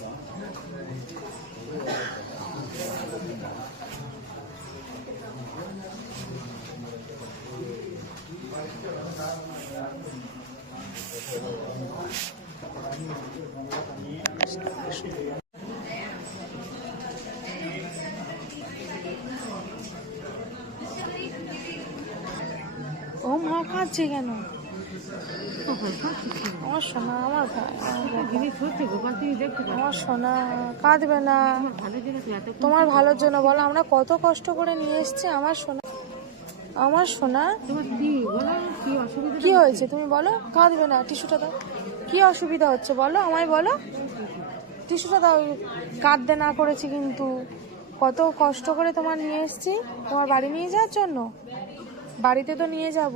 ও মা কাঁদছে কেন? আমার সোনা, আমার আমার সোনা, কাঁদবে না। তোমার ভালোর জন্য বলো, আমরা কত কষ্ট করে নিয়ে এসেছি, আমার সোনা। আমার সোনা, কি হয়েছে তুমি বলো? কাঁদবে না, টিস্যুটা দাও। কি অসুবিধা হচ্ছে বলো, আমায় বলো। টিস্যুটা দাও, কাঁদতে না করেছি কিন্তু। কত কষ্ট করে তোমার নিয়ে এসেছি। তোমার বাড়ি নিয়ে যাওয়ার জন্য? বাড়িতে তো নিয়ে যাব।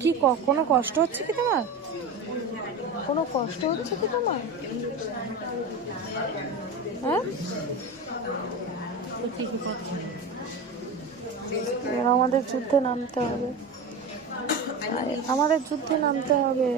কি কোনো কষ্ট হচ্ছে কি তোমার? কোনো কষ্ট হচ্ছে কি তোমার? হ্যাঁ? আমাদের যুদ্ধে নামতে হবে। আমাদের যুদ্ধে নামতে হবে।